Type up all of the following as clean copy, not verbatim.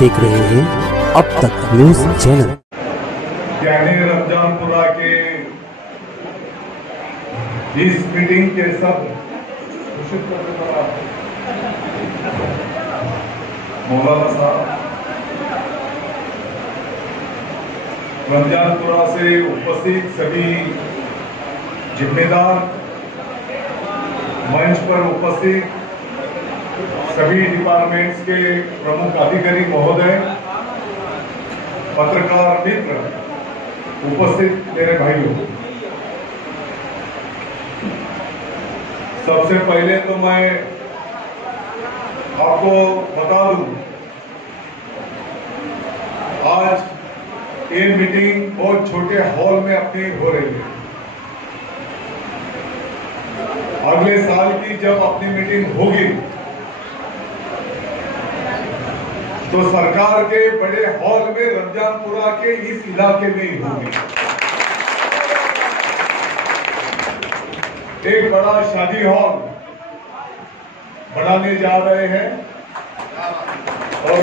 देख रहे हैं अब तक न्यूज चैनल। यानी रमजानपुरा के इस मीटिंग के सब मौलाना साहब, रमजानपुरा से उपस्थित सभी जिम्मेदार, मंच पर उपस्थित सभी डिपार्टमेंट्स के प्रमुख अधिकारी महोदय, पत्रकार मित्र, उपस्थित मेरे भाइयों, सबसे पहले तो मैं आपको बता दूं, आज ये मीटिंग बहुत छोटे हॉल में अपनी हो रही है। अगले साल की जब अपनी मीटिंग होगी तो सरकार के बड़े हॉल में रमजानपुरा के इस इलाके में ही होगी। एक बड़ा शादी हॉल बनाने जा रहे हैं और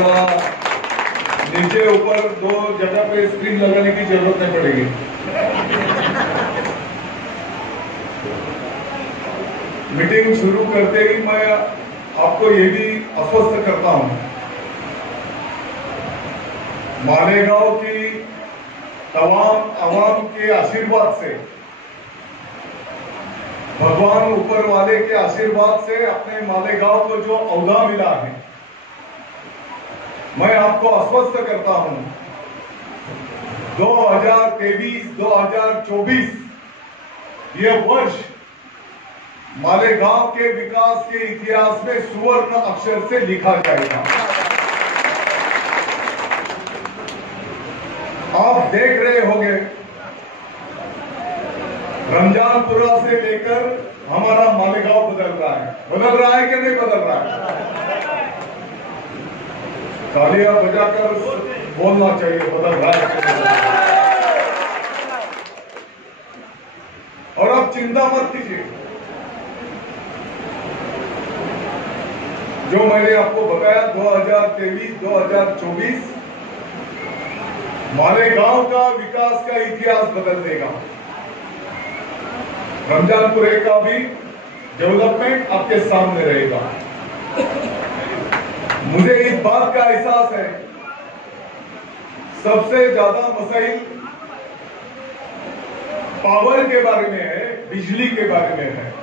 नीचे ऊपर 2 जगह पे स्क्रीन लगाने की जरूरत नहीं पड़ेगी। मीटिंग शुरू करते ही मैं आपको ये भी आश्वस्त करता हूं, मालेगांव की तमाम आवाम के आशीर्वाद से, भगवान ऊपर वाले के आशीर्वाद से अपने मालेगांव को जो औदा मिला है, मैं आपको आश्वस्त करता हूं 2023-2024 ये वर्ष मालेगांव के विकास के इतिहास में सुवर्ण अक्षर से लिखा जाएगा। आप देख रहे होंगे रमजानपुरा से लेकर हमारा मालेगांव बदल रहा है कि नहीं बदल रहा है? तालियां बजाकर बोलना चाहिए, बदल रहा है। और आप चिंता मत कीजिए, जो मैंने आपको बताया 2023-2024 मालेगांव का विकास का इतिहास बदल देगा। रमजानपुरे का भी डेवलपमेंट आपके सामने रहेगा। मुझे इस बात का एहसास है, सबसे ज्यादा मसाइल पावर के बारे में है, बिजली के बारे में है।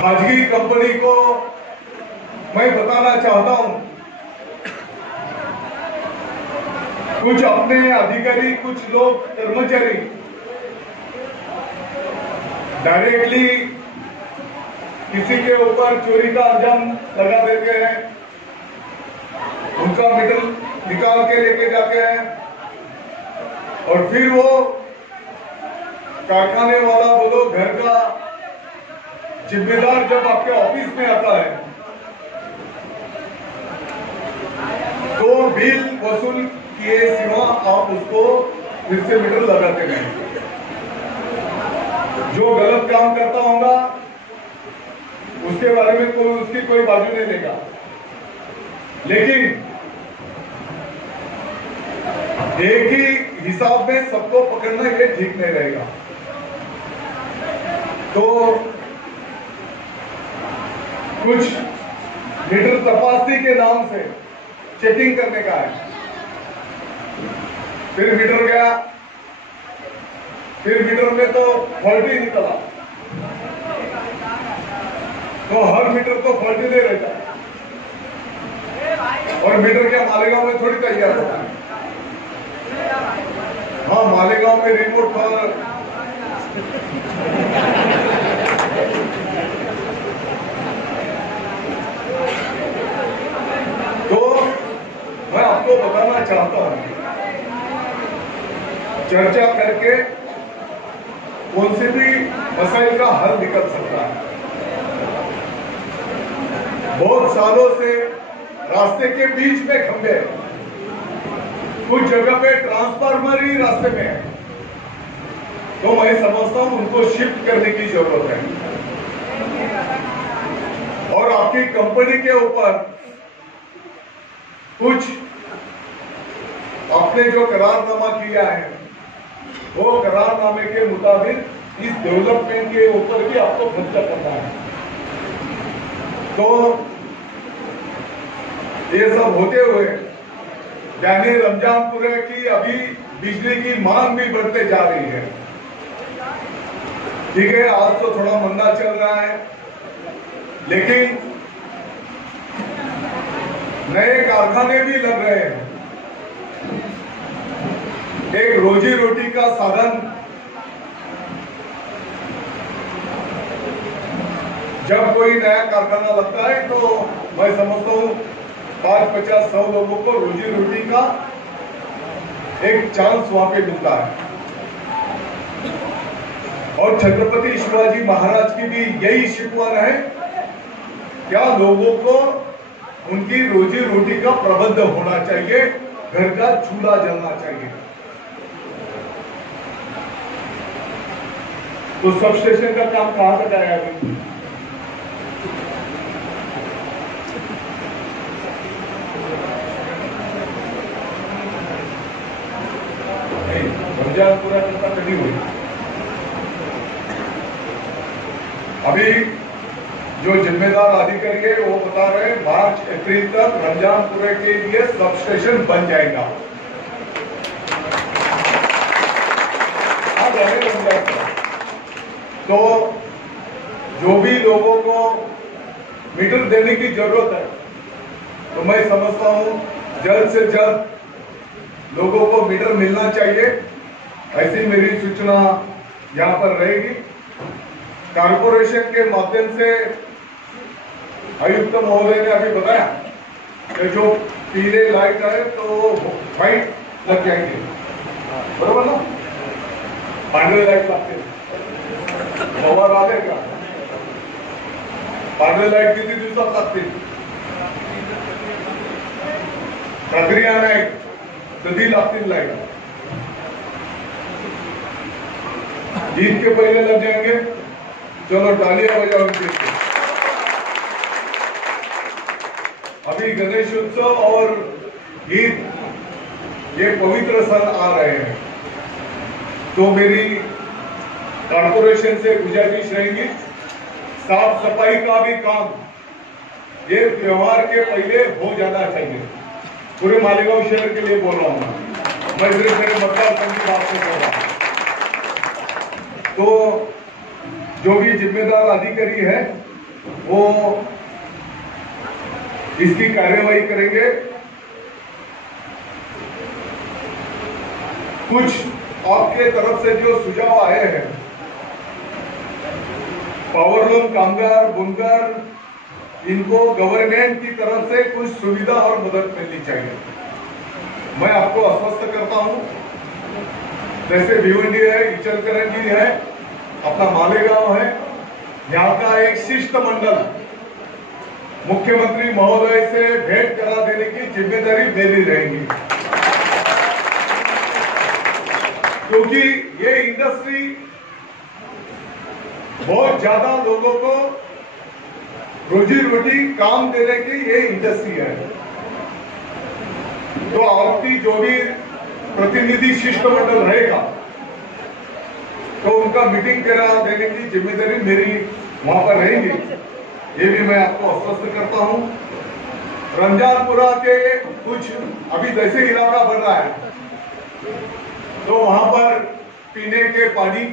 खाजगी कंपनी को मैं बताना चाहता हूं, कुछ अपने अधिकारी, कुछ लोग कर्मचारी डायरेक्टली किसी के ऊपर चोरी का अंजाम लगा देते हैं, उनका मीटर निकाल के लेके जाते हैं और फिर वो कारखाने वाला बोलो, घर का जिम्मेदार जब आपके ऑफिस में आता है तो बिल वसूल किए सिवा आप उसको फिर से मीटर लगाते नहीं। जो गलत काम करता होगा उसके बारे में उसकी कोई बाजू नहीं लेगा, लेकिन एक ही हिसाब में सबको पकड़ना ये ठीक नहीं रहेगा। तो कुछ मीटर तपासी के नाम से चेकिंग करने का है, फिर मीटर गया, फिर मीटर में तो फॉल्ट ही निकला, तो हर मीटर तो फॉल्ट ही नहीं रहता। और मीटर क्या मालेगांव में थोड़ी तैयार होता है? हाँ, मालेगांव में रिमोट पर तो मैं आपको बताना चाहता हूं, चर्चा करके कौन से भी मसाइल का हल निकल सकता है। बहुत सालों से रास्ते के बीच में खंभे, कुछ जगह पे ट्रांसफार्मर ही रास्ते में है, तो मैं समझता हूं उनको शिफ्ट करने की जरूरत है। और आपकी कंपनी के ऊपर कुछ आपने जो करारनामा किया है वो करारनामे के मुताबिक इस डेवलपमेंट के ऊपर भी आपको खर्चा करना है। तो ये सब होते हुए यानी रमजानपुरे की अभी बिजली की मांग भी बढ़ते जा रही है। ठीक है, आज तो थोड़ा मंदा चल रहा है, लेकिन नए कारखाने भी लग रहे हैं। एक रोजी रोटी का साधन जब कोई नया कारखाना लगता है तो मैं समझता हूं 5-50-100 लोगों को रोजी रोटी का एक चांस वहां पे मिलता है। और छत्रपति शिवाजी महाराज की भी यही शिकवण है, क्या लोगों को उनकी रोजी रोटी का प्रबंध होना चाहिए, घर का चूल्हा जलना चाहिए। तो सब स्टेशन का काम कहां तक आया अभी? रमजानपुरा जनता कभी हुई? अभी जो जिम्मेदार अधिकारी है वो बता रहे हैं मार्च अप्रैल तक रमजानपुरे के लिए सब स्टेशन बन जाएगा। तो जो भी लोगों को मीटर देने की जरूरत है तो मैं समझता हूं जल्द से जल्द लोगों को मीटर मिलना चाहिए, ऐसी मेरी सूचना यहां पर रहेगी। कारपोरेशन के माध्यम से आयुक्त महोदय ने अभी बताया कि जो पीले लाइट है तो व्हाइट लग जाएंगे, बरोबर ना? पांढरे लाइट लागते पवार आले का? पांढरे लाईट किती दिवसात लागतील? प्रक्रिया नाही, कधी लागतील लाईट? ईद के पहले लग जाएंगे। चलो तालियां बजाओ उनके लिए। अभी गणेश उत्सव और ईद ये पवित्र सन आ रहे हैं, तो मेरी कारपोरेशन से गुजारिश रहेगी, साफ सफाई का भी काम ये त्योहार के पहले हो जाना चाहिए। पूरे मालेगांव शहर के लिए बोल रहा हूं मैं सिर्फ मेरे मतदार संघ की बात नहीं कर रहा। तो जो भी जिम्मेदार अधिकारी है वो इसकी कार्यवाही करेंगे। कुछ आपके तरफ से जो सुझाव आए हैं, पावरलूम कामगार, बुनकर, इनको गवर्नमेंट की तरफ से कुछ सुविधा और मदद मिलनी चाहिए। मैं आपको आश्वस्त करता हूं, जैसे भिवंडी है, इचलकरंजी है, अपना मालेगांव है, यहाँ का एक शिष्टमंडल मुख्यमंत्री महोदय से भेंट करा देने की जिम्मेदारी मेरी रहेगी, क्योंकि ये इंडस्ट्री बहुत ज्यादा लोगों को रोजी रोटी काम देने की ये इंडस्ट्री है। तो आपकी जो भी प्रतिनिधि शिष्टमंडल रहेगा तो उनका मीटिंग करा देने की जिम्मेदारी मेरी वहां पर रहेगी, ये भी मैं आपको आश्वस्त करता हूं। रमजानपुरा के कुछ अभी जैसे इलाका बन रहा है तो वहां पर पीने के पानी,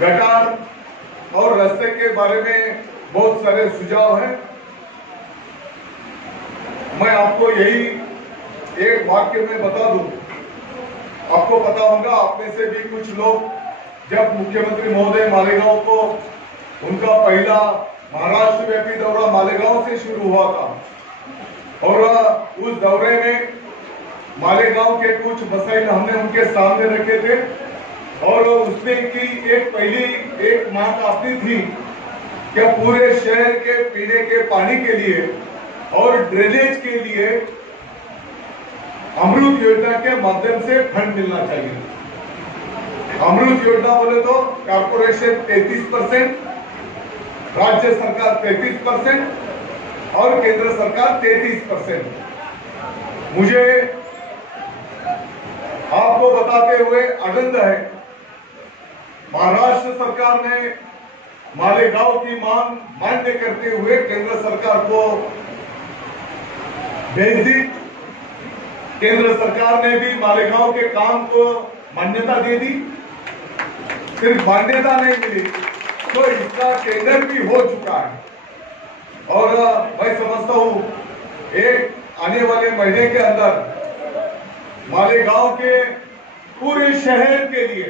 गटार और रास्ते के बारे में बहुत सारे सुझाव हैं। मैं आपको यही एक वाक्य में बता दूं, आपको पता होगा, आप में से भी कुछ लोग जब मुख्यमंत्री महोदय मालेगांव को उनका पहला महाराष्ट्र व्यापी दौरा मालेगांव से शुरू हुआ था और उस दौरे में मालेगांव के कुछ मसाइल हमने उनके सामने रखे थे और उसमें की एक मांग आती थी कि पूरे शहर के पीने के पानी के लिए और ड्रेनेज के लिए अमृत योजना के माध्यम से फंड मिलना चाहिए। अमृत योजना बोले तो कारपोरेशन 33%, राज्य सरकार 33% और केंद्र सरकार 33%। मुझे आपको बताते हुए आनंद है, महाराष्ट्र सरकार ने मालेगांव की मांग मान्य करते हुए केंद्र सरकार को भेज दी। केंद्र सरकार ने भी मालेगांव के काम को मान्यता दे दी। सिर्फ मान्यता नहीं मिली तो इसका टेंडर भी हो चुका है और मैं समझता हूं एक आने वाले महीने के अंदर मालेगांव के पूरे शहर के लिए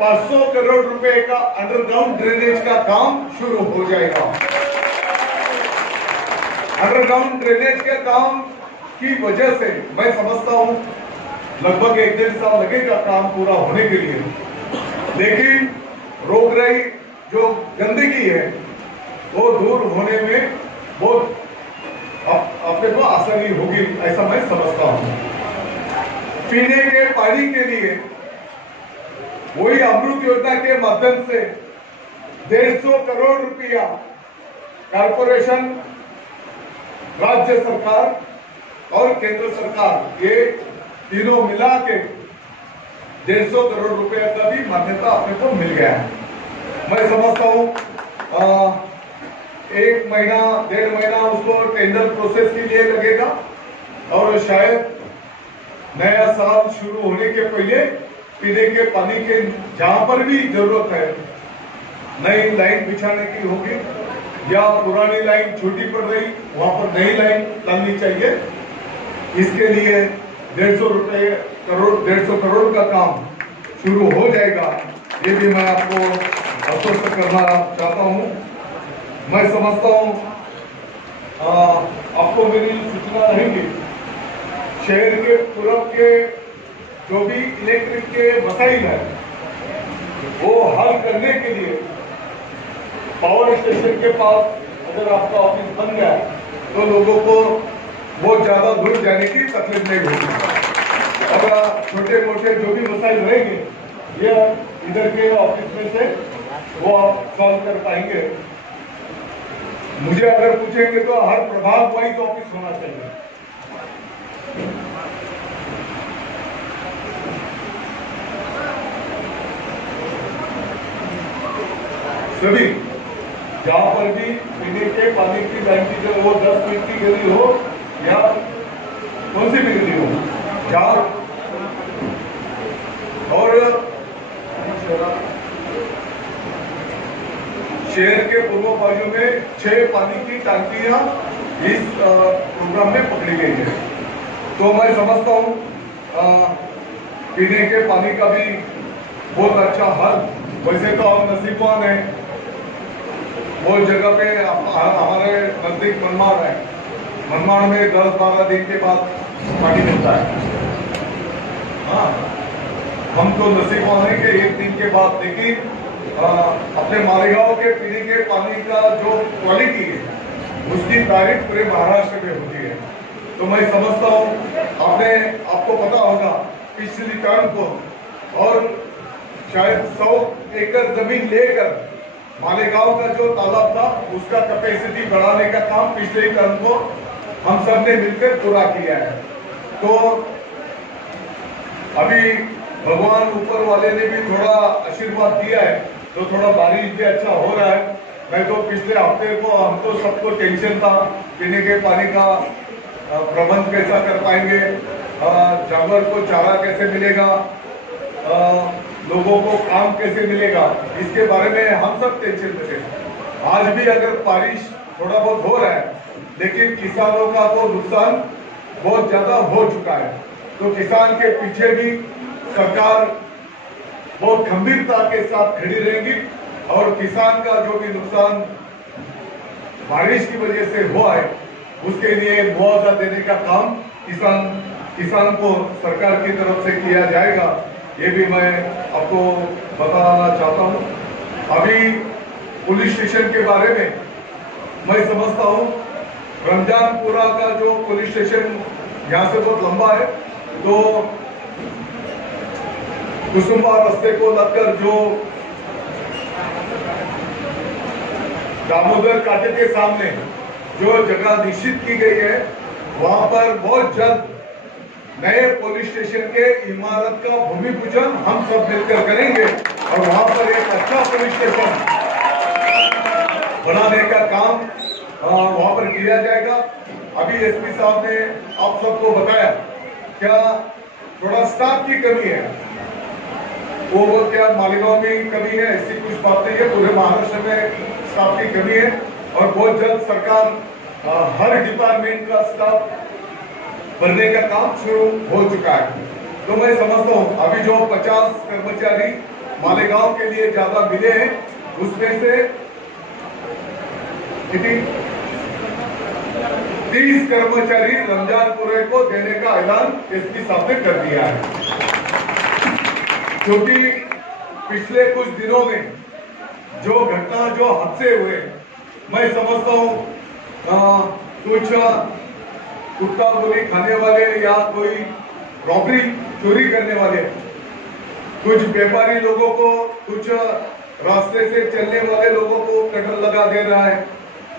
500 करोड़ रुपए का अंडरग्राउंड ड्रेनेज का काम शुरू हो जाएगा। अंडरग्राउंड ड्रेनेज के काम की वजह से मैं समझता हूं लगभग 1-1.5 साल लगेगा काम पूरा होने के लिए, लेकिन रोक रही जो गंदगी है वो दूर होने में बहुत अपने को आसानी होगी, ऐसा मैं समझता हूं। पीने के पानी के लिए वही अमृत योजना के माध्यम से 150 करोड़ रुपया कारपोरेशन, राज्य सरकार और केंद्र सरकार ये तीनों मिला के 150 करोड़ रुपया का भी मान्यता अपने को मिल गया है। मैं समझता हूं 1 महीना 1.5 महीना उसको टेंडर प्रोसेस के लिए लगेगा और शायद नया साल शुरू होने के पहले पीने के पानी के जहां पर भी जरूरत है नई लाइन बिछाने की होगी या पुरानी लाइन छोटी पड़ रही वहां पर नई लाइन डालनी चाहिए। इसके लिए 150 करोड़ का काम शुरू हो जाएगा, ये भी मैं आपको आश्वस्त करना चाहता हूं। मैं समझता हूं आपको मेरी सूचना रहेगी, शहर के पूरब के जो भी इलेक्ट्रिक के मसाइल है वो हल करने के लिए पावर स्टेशन के पास अगर आपका ऑफिस बन गया तो लोगों को बहुत ज्यादा दूर जाने की तकलीफ नहीं होगी। अगर छोटे मोटे जो भी मसाइल रहेंगे ये इधर के ऑफिस में से वो आप सॉल्व कर पाएंगे। मुझे अगर पूछेंगे तो हर प्रभाग वाइज ऑफिस होना चाहिए। सभी जहां पर भी पीने के पानी की लाइन की जो वो 10 फीट की गली हो या कौन सी भी गली हो जहां और शहर के पूर्व बाजू में 6 पानी की टांकियां इस प्रोग्राम में पकड़ी गई है। तो मैं समझता हूं पीने के पानी का भी बहुत अच्छा हल। वैसे तो हम नसीबवान है, बहुत जगह पे हमारे नजदीक मनमाड़ है, मनमाड़ में 10-12 दिन के बाद पानी मिलता है। हाँ, हम तो नसीबवान है कि 1 दिन के बाद, लेकिन अपने मालेगांव के पीने के पानी का जो क्वालिटी है उसकी तारीफ पूरे महाराष्ट्र में होती है। तो मैं समझता हूँ आपको पता होगा पिछली टर्म को और शायद 100 एकड़ जमीन लेकर मालेगांव का जो तालाब था उसका कैपेसिटी बढ़ाने का काम पिछले टर्म को हम सब ने मिलकर पूरा किया है। तो अभी भगवान ऊपर वाले ने भी थोड़ा आशीर्वाद दिया है तो थोड़ा बारिश भी अच्छा हो रहा है। मैं तो पिछले हफ्ते को हमको सबको टेंशन था पीने के पानी का प्रबंध कैसा कर पाएंगे, जानवर को चारा कैसे मिलेगा, लोगों को काम कैसे मिलेगा, इसके बारे में हम सब टेंशन में थे। आज भी अगर बारिश थोड़ा बहुत हो रहा है लेकिन किसानों का तो नुकसान बहुत ज्यादा हो चुका है। तो किसान के पीछे भी सरकार बहुत गंभीरता के साथ खड़ी रहेगी और किसान का जो भी नुकसान बारिश की वजह से हुआ है उसके लिए मुआवजा देने का काम किसान को सरकार की तरफ से किया जाएगा, ये भी मैं आपको बताना चाहता हूं। अभी पुलिस स्टेशन के बारे में मैं समझता हूं रमजानपुरा का जो पुलिस स्टेशन यहाँ से बहुत लंबा है, तो कुसुम्बा रास्ते को लगकर जो दामोदर काटे के सामने जो जगह निश्चित की गई है वहां पर बहुत जल्द नए पुलिस स्टेशन के इमारत का भूमि पूजन हम सब मिलकर करेंगे और वहां पर एक अच्छा पुलिस स्टेशन बनाने का काम वहां पर किया जाएगा। अभी एसपी साहब ने आप सबको बताया क्या थोड़ा स्टाफ की कमी है, वो क्या मालेगांव में कमी है, ऐसी कुछ बात नहीं है, पूरे महाराष्ट्र में स्टाफ की कमी है और बहुत जल्द सरकार हर डिपार्टमेंट का स्टाफ भरने का काम शुरू हो चुका है। तो मैं समझता हूँ अभी जो 50 कर्मचारी मालेगांव के लिए ज्यादा मिले हैं उसमें से कितनी 30 कर्मचारी रमजानपुरे को देने का ऐलान एसपी साहब ने कर दिया है, क्योंकि पिछले कुछ दिनों में जो घटना जो हादसे हुए मैं समझता हूँ कुछ कुत्ता गोली खाने वाले या कोई रॉबरी चोरी करने वाले, कुछ व्यापारी लोगों को, कुछ रास्ते से चलने वाले लोगों को कटर लगा दे रहा है,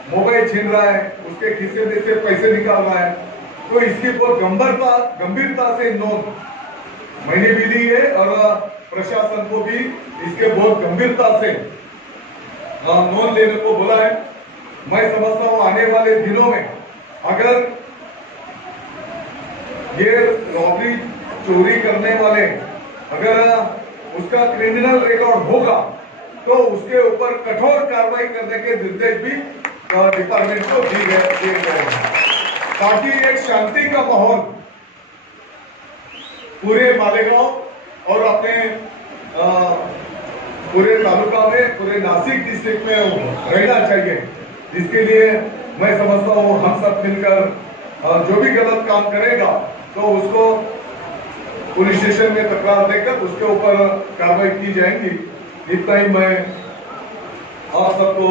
मोबाइल छीन रहा है, उसके खिस्से में से पैसे निकाल रहा है। तो इसकी बहुत गंभीरता से नोट मैंने भी ली है और प्रशासन को भी इसके बहुत गंभीरता से नोट लेने को बोला है। मैं समझता हूँ आने वाले दिनों में अगर ये रॉबरी चोरी करने वाले अगर उसका क्रिमिनल रिकॉर्ड होगा तो उसके ऊपर कठोर कार्रवाई करने के निर्देश भी डिपार्टमेंट को दिए गए हैं, ताकि एक शांति का माहौल पूरे मालेगांव और अपने पूरे तालुका में, पूरे नासिक डिस्ट्रिक्ट में रहना चाहिए, जिसके लिए मैं समझता हूँ हम सब मिलकर जो भी गलत काम करेगा तो उसको पुलिस स्टेशन में तकरार देकर उसके ऊपर कार्रवाई की जाएगी। इतना ही मैं आप सबको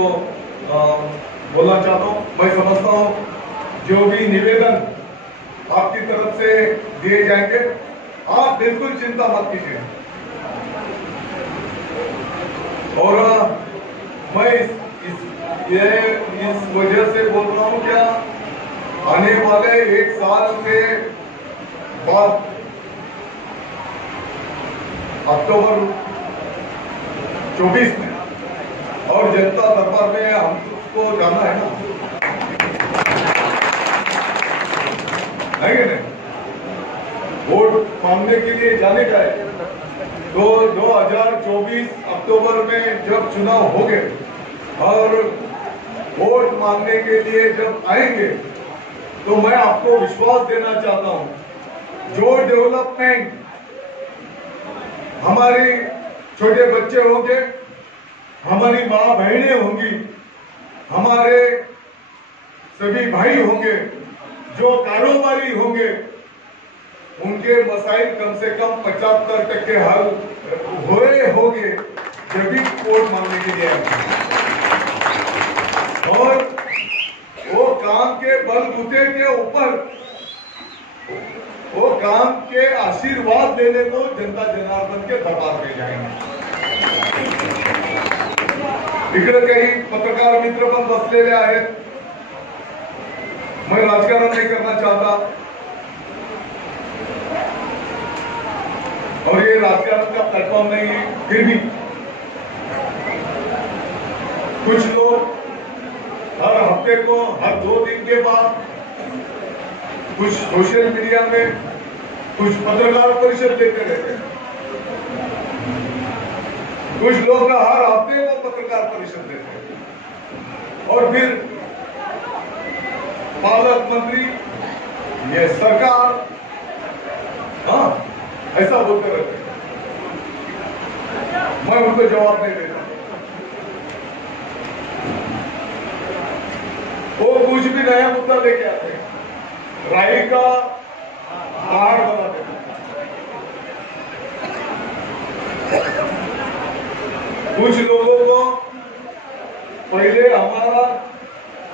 बोलना चाहता हूँ। मैं समझता हूँ जो भी निवेदन आपकी तरफ से दिए जाएंगे आप बिल्कुल चिंता मत कीजिए, और मैं इस वजह से बोल रहा हूँ क्या आने वाले 1 साल के बाद अक्टूबर 24 में और जनता दरबार में हमको जाना है ना, है कि नहीं? वोट मांगने के लिए जाने का है। तो 2024 अक्टूबर में जब चुनाव होंगे और वोट मांगने के लिए जब आएंगे तो मैं आपको विश्वास देना चाहता हूं, जो डेवलपमेंट हमारी छोटे बच्चे होंगे, हमारी माँ बहनें होंगी, हमारे सभी भाई होंगे, जो कारोबारी होंगे, उनके मसाइल कम से कम 75% हल हुए होंगे जब भी वोट मांगने के लिए आएंगे। और वो काम के बलबूते के ऊपर वो काम के आशीर्वाद लेने को जनता जनार्दन के दरबार में जाएंगे। इकडे काही पत्रकार मित्र पण बसलेले आहेत। मैं राजकारण नहीं करना चाहता और ये राजकारण का प्लेटफॉर्म नहीं है, फिर भी कुछ लोग हर हफ्ते को, हर 2 दिन के बाद कुछ सोशल मीडिया में कुछ पत्रकार परिषद देते रहते हैं, कुछ लोग हर हफ्ते को पत्रकार परिषद देते हैं और फिर पालक मंत्री, ये सरकार, हाँ ऐसा बोलते रहते हैं। मैं उनको जवाब नहीं देता। वो कुछ भी नया मुद्दा लेके आते हैं, राई का पहाड़ बना देते हैं। कुछ लोगों को पहले हमारा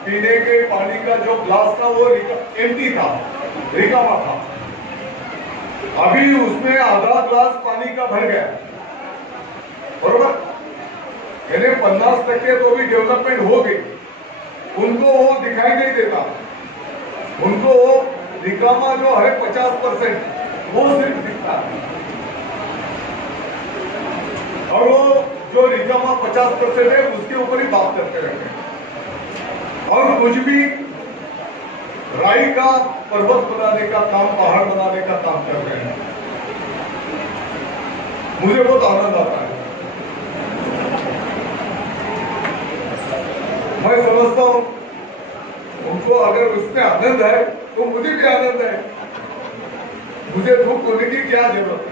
पीने के पानी का जो ग्लास था वो एम्प्टी था, रिकामा था, अभी उसमें आधा ग्लास पानी का भर गया, बरोबर? यानी 50% तो भी डेवलपमेंट हो गई। उनको वो दिखाई नहीं देता। उनको वो रिकामा जो है 50% वो सिर्फ दिखता है, और वो जो रिकामा 50% है उसके ऊपर ही बात करते रहते हैं, और कुछ भी राई का पर्वत बनाने का काम, पहाड़ बनाने का काम कर रहे हैं। मुझे बहुत आनंद आता है। मैं समझता हूं उनको अगर उसमें आनंद है तो मुझे भी आनंद है। मुझे दुख होने की क्या जरूरत है,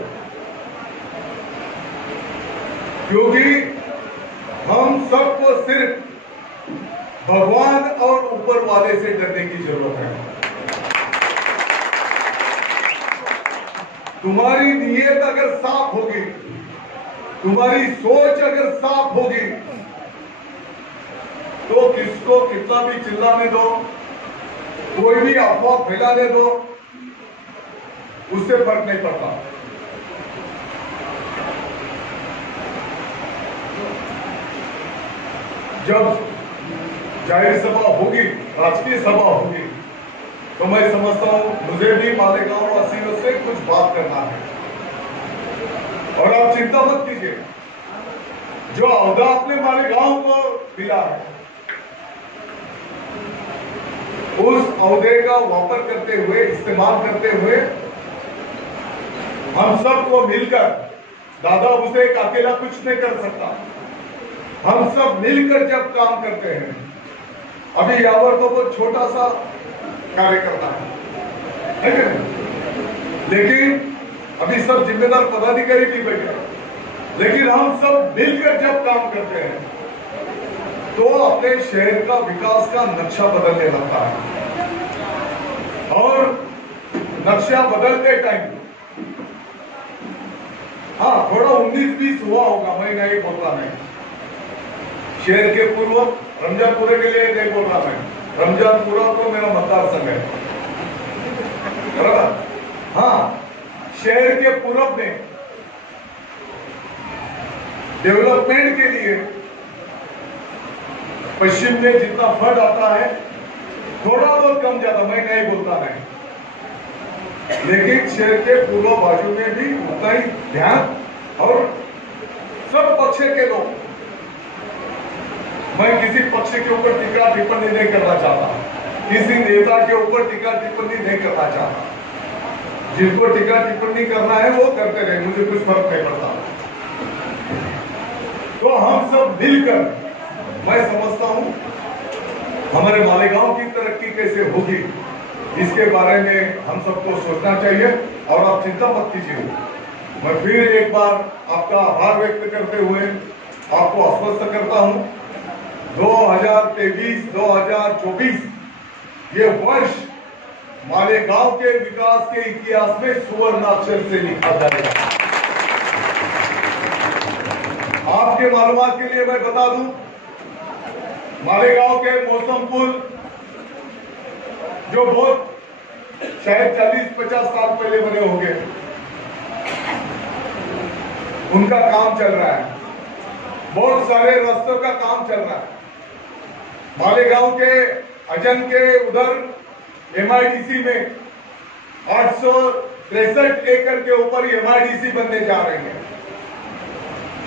क्योंकि हम सबको सिर्फ भगवान और ऊपर वाले से डरने की जरूरत है। तुम्हारी नीयत अगर साफ होगी, तुम्हारी सोच अगर साफ होगी, तो किसको कितना भी चिल्लाने दो, कोई भी अफवाह फैलाने दो, उससे फर्क नहीं पड़ता। जब जाहिर सभा होगी, राजकीय सभा होगी, तो मैं समझता हूं मुझे भी मालेगांव वासियों से कुछ बात करना है। और आप चिंता मत कीजिए, जो अहदा आपने मालेगांव को मिला है, उस अहदे का वापर करते हुए, इस्तेमाल करते हुए, हम सबको मिलकर, दादा उसे एक अकेला कुछ नहीं कर सकता, हम सब मिलकर जब काम करते हैं, अभी यावर तो बहुत छोटा सा कार्य करना है क्या? लेकिन अभी सब जिम्मेदार पदाधिकारी भी बैठे, लेकिन हम सब मिलकर जब काम करते हैं तो अपने शहर का विकास का नक्शा बदलने लगता है। और नक्शा बदलते टाइम हाँ थोड़ा 19-20 हुआ होगा, मैं नहीं बोल रहा। नहीं, शहर के पूर्व रमजानपुरे के लिए नहीं बोल रहा मैं, रमजानपुरा तो मेरा मतदार संघ है, बराबर। हाँ, शहर के पूर्व में डेवलपमेंट के लिए पश्चिम में जितना फंड आता है, थोड़ा बहुत कम ज्यादा मैं नहीं बोलता नहीं, लेकिन शहर के पूर्व बाजू में भी उतना ही ध्यान, और सब पक्ष के लोग, मैं किसी पक्ष के ऊपर टीका टिप्पणी नहीं करना चाहता, किसी नेता के ऊपर टीका टिप्पणी नहीं करना चाहता। जिनको टीका टिप्पणी करना है वो करते रहे, मुझे कुछ फर्क नहीं पड़ता। तो हम सब मिलकर, मैं समझता हूं हमारे मालेगांव की तरक्की कैसे होगी, इसके बारे में हम सबको सोचना चाहिए। और आप चिंता मत कीजिए, मैं फिर एक बार आपका आभार व्यक्त करते हुए आपको आश्वस्त करता हूं, 2023-2024 ये वर्ष मालेगांव के विकास के इतिहास में सुवर्णाक्षर से लिखा जाएगा। आपके मालूमात के लिए मैं बता दूं, मालेगांव के मौसम पुल जो बहुत शायद 40-50 साल पहले बने होंगे, उनका काम चल रहा है। बहुत सारे रास्तों का काम चल रहा है। मालेगांव के अजन के उधर MIDC में 863 एकड़ के ऊपर MIDC बनने जा रहे हैं।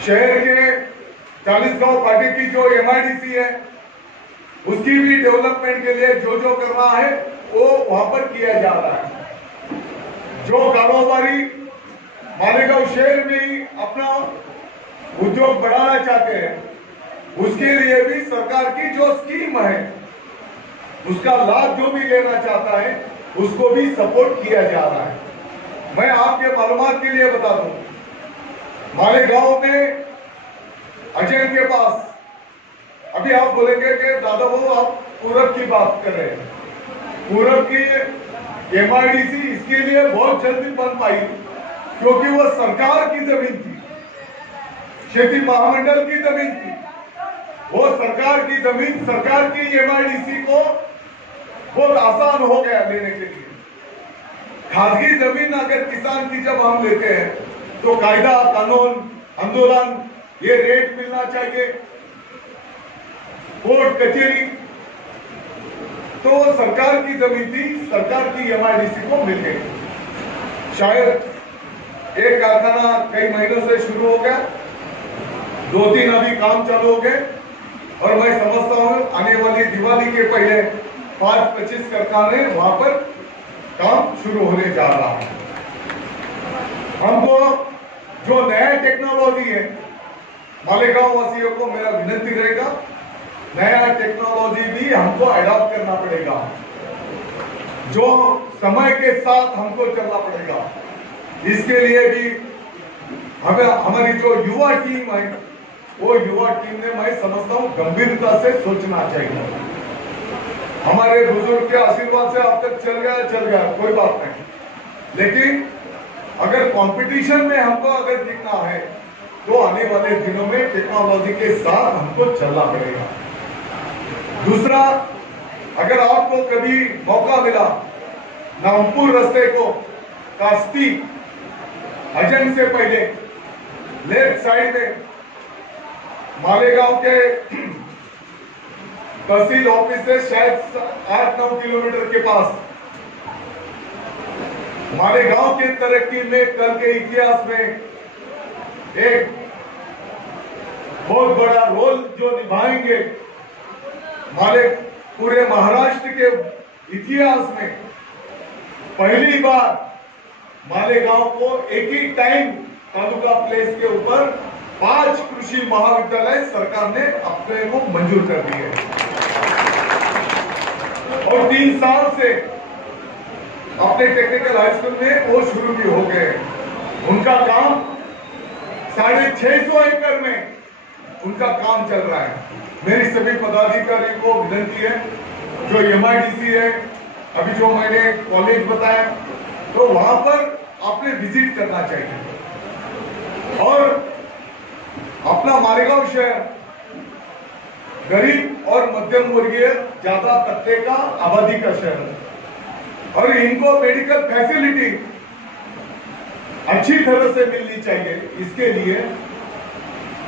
शहर के 40 गांव पार्टी की जो MIDC है, उसकी भी डेवलपमेंट के लिए जो करना है वो वहां पर किया जा रहा है। जो कारोबारी मालेगांव शहर में ही अपना उद्योग बढ़ाना चाहते हैं, उसके लिए भी सरकार की जो स्कीम है, उसका लाभ जो भी लेना चाहता है, उसको भी सपोर्ट किया जा रहा है। मैं आपके मालूमात के लिए बता दूं, मालेगांव में अजय के पास, अभी आप बोलेंगे कि दादा वो आप पूरब की बात कर रहे हैं, पूरब की MIDC इसके लिए बहुत जल्दी बन पाई, क्योंकि वो सरकार की जमीन थी, खेती महामंडल की जमीन थी। वो सरकार की जमीन, सरकार की MIDC को बहुत आसान हो गया लेने के लिए। खासगी जमीन अगर किसान की जब हम लेते हैं तो कायदा कानून आंदोलन, ये रेट मिलना चाहिए, कोर्ट कचहरी, तो सरकार की जमीन थी, सरकार की एमआईडीसी को मिल गई। शायद एक कारखाना कई महीनों से शुरू हो गया, 2-3 अभी काम चालू हो गए, और मैं समझता हूं आने वाली दिवाली के पहले 5-25 कारखाने वहां पर काम शुरू होने जा रहा है। हमको जो नया टेक्नोलॉजी है, मालेगांव वासियों को मेरा विनती रहेगा, नया टेक्नोलॉजी भी हमको अडॉप्ट करना पड़ेगा, जो समय के साथ हमको चलना पड़ेगा। इसके लिए भी हमें हमारी जो युवा टीम है, वो युवा टीम ने मैं समझता हूं गंभीरता से सोचना चाहिए। हमारे बुजुर्ग के आशीर्वाद से अब तक चल गया, कोई बात नहीं, लेकिन अगर कंपटीशन में हमको अगर दिखना है तो आने वाले दिनों में टेक्नोलॉजी के साथ हमको चलना पड़ेगा। दूसरा, अगर आपको कभी मौका मिला नामपुर रास्ते को कास्ती अजन से पहले लेफ्ट साइड में मालेगांव के तहसील ऑफिस से शायद 8-9 किलोमीटर के पास मालेगांव की तरक्की में कल के इतिहास में एक बहुत बड़ा रोल जो निभाएंगे, पूरे महाराष्ट्र के इतिहास में पहली बार मालेगांव को एक ही टाइम तालुका प्लेस के ऊपर 5 कृषि महाविद्यालय सरकार ने अपने को मंजूर कर दिए, और 3 साल से अपने टेक्निकल हाई स्कूल में वो शुरू भी हो गए। उनका काम 650 एकड़ में उनका काम चल रहा है। मेरी सभी पदाधिकारी को विनती है, जो एमआईडीसी है, अभी जो मैंने कॉलेज बताया, तो वहां पर आपने विजिट करना चाहिए। और अपना मालेगांव शहर गरीब और मध्यम वर्गीय ज्यादा तबके का आबादी का शहर है, और इनको मेडिकल फैसिलिटी अच्छी तरह से मिलनी चाहिए। इसके लिए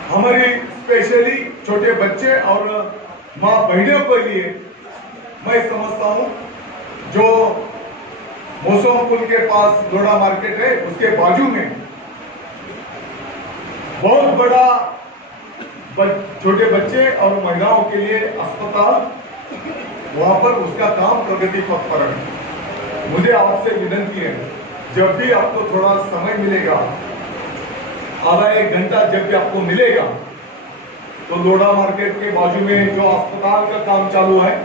हमारी स्पेशली छोटे बच्चे और मां बहनों के लिए मैं समझता हूं, जो मौसम पुल के पास लोड़ा मार्केट है, उसके बाजू में बहुत बड़ा छोटे बच्चे और महिलाओं के लिए अस्पताल, वहां पर उसका काम प्रगति पथ पर है। मुझे आपसे विनती है, जब भी आपको थोड़ा समय मिलेगा, आधा 1 घंटा जब भी आपको मिलेगा, तो लोड़ा मार्केट के बाजू में जो अस्पताल का काम चालू है,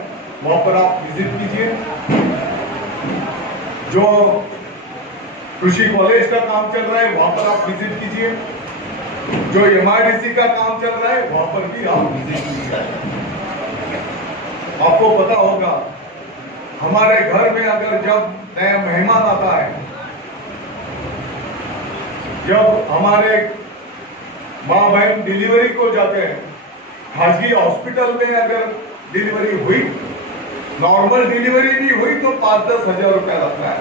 वहां पर आप विजिट कीजिए। जो कृषि कॉलेज का काम चल रहा है, वहां पर आप विजिट कीजिए। जो एमआईडीसी का काम चल रहा है, वहां पर भी आप विजिट कीजिए। आपको पता होगा, हमारे घर में अगर जब नया मेहमान आता है, जब हमारे माँ बहन डिलीवरी को जाते हैं, खासगी हॉस्पिटल में अगर डिलीवरी हुई, नॉर्मल डिलीवरी भी हुई, तो 5-10 हजार रुपया लगता है।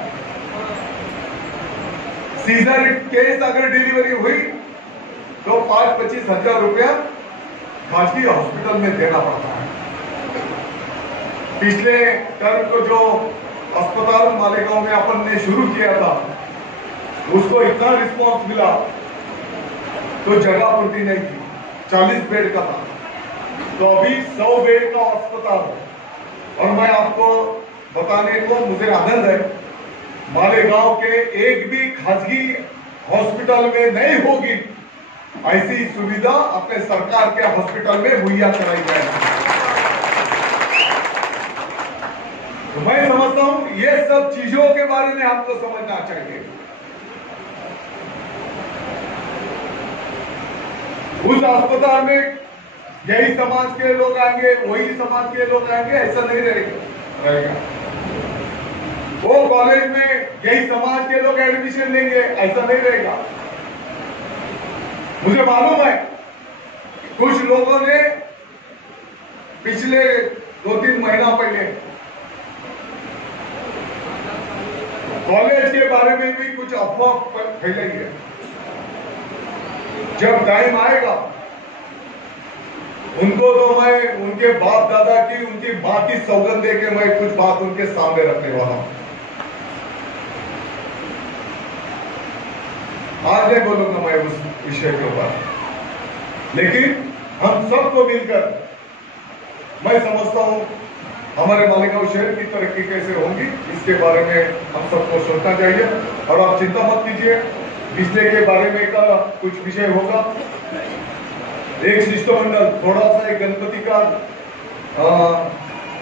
सीजर केस अगर डिलीवरी हुई तो 5-25 हजार रुपया खासगी हॉस्पिटल में देना पड़ता है। पिछले टर्म को जो अस्पताल मालेगांव में अपन ने शुरू किया था, उसको इतना रिस्पॉन्स मिला तो जगह पूर्ति नहीं थी, 40 बेड का था, तो अभी 100 बेड का अस्पताल है। और मैं आपको बताने को मुझे आनंद है, मालेगांव के एक भी खासगी हॉस्पिटल में नहीं होगी ऐसी सुविधा अपने सरकार के हॉस्पिटल में मुहैया कराई जाएगी। तो मैं समझता हूं ये सब चीजों के बारे में आपको समझना चाहिए। उस अस्पताल में यही समाज के लोग आएंगे, वही समाज के लोग आएंगे, ऐसा नहीं रहेगा। वो कॉलेज में यही समाज के लोग एडमिशन लेंगे, ऐसा नहीं रहेगा। मुझे मालूम है कुछ लोगों ने पिछले 2-3 महीना पहले कॉलेज के बारे में भी कुछ अफवाह फैलाई है। जब टाइम आएगा उनको तो मैं उनके बाप दादा की, उनकी मां की सौगंध दे के मैं कुछ बात उनके सामने रखने वाला हूं। आज नहीं बोलूंगा मैं उस विषय के ऊपर, लेकिन हम सबको मिलकर मैं समझता हूं हमारे मालेगांव शहर की तरक्की कैसे होगी, इसके बारे में हम सबको सोचना चाहिए। और आप चिंता मत कीजिए, बिजली के बारे में का कुछ विषय होगा। एक शिष्टमंडल थोड़ा सा एक गणपति का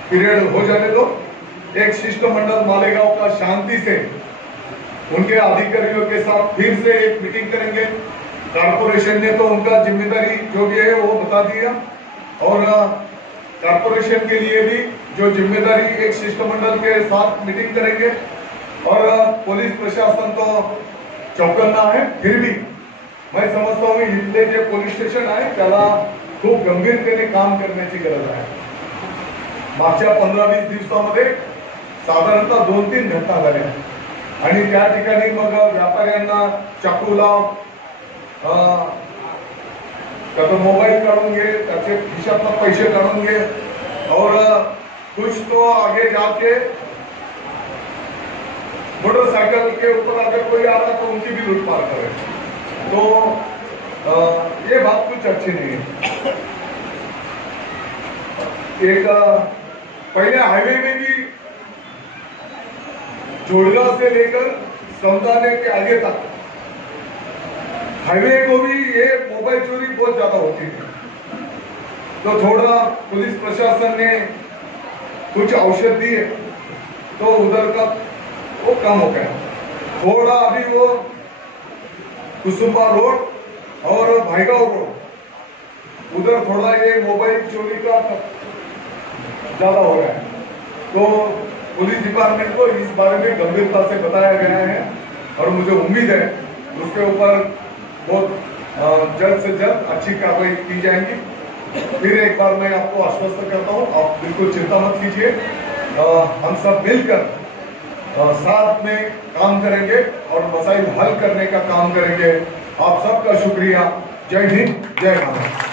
पीरियड हो जाने दो, एक शिष्टमंडल मालेगांव का शांति से उनके अधिकारियों के साथ फिर से एक मीटिंग करेंगे। कारपोरेशन ने तो उनका जिम्मेदारी जो भी है वो बता दिया, और कारपोरेशन के लिए भी जो जिम्मेदारी एक शिष्टमंडल के साथ मीटिंग करेंगे। और पुलिस प्रशासन तो चौकन्ना है, फिर भी मैं समजता हूँ इथले जे पोलीस स्टेशन आहे त्याला खूप गंभीरतेने काम करण्याची गरज आहे। मागच्या 15-20 दिवसामध्ये साधारणतः 2-3 घटना झाल्या आणि त्या ठिकाणी मग व्यापाऱ्यांना चाकूला त्याचा मोबाईल काढून घे, त्याचे खिशातला पैसे काढून घे, और कुछ तो आगे जाके मोटरसाइकिल के ऊपर अगर कोई आ रहा तो उनकी भी लूटमार करे। तो ये बात कुछ अच्छी नहीं है। एक पहले हाईवे में भी जोड़गांव से लेकर समदाने के आगे तक हाईवे को भी ये मोबाइल चोरी बहुत ज्यादा होती थी। तो थोड़ा पुलिस प्रशासन ने कुछ औषध दिए तो उधर का वो कम हो गया। थोड़ा अभी वो कुसुम्बा रोड और भाईगांव रोड उधर थोड़ा ये मोबाइल चोरी का ज्यादा हो रहा है। तो पुलिस डिपार्टमेंट को इस बारे में गंभीरता से बताया गया है, और मुझे उम्मीद है उसके ऊपर बहुत जल्द से जल्द अच्छी कार्रवाई की जाएगी। फिर एक बार मैं आपको आश्वस्त करता हूँ, आप बिल्कुल चिंता मत कीजिए। हम सब मिलकर साथ में काम करेंगे और मसाइल हल करने का काम करेंगे। आप सबका शुक्रिया। जय हिंद, जय भारत।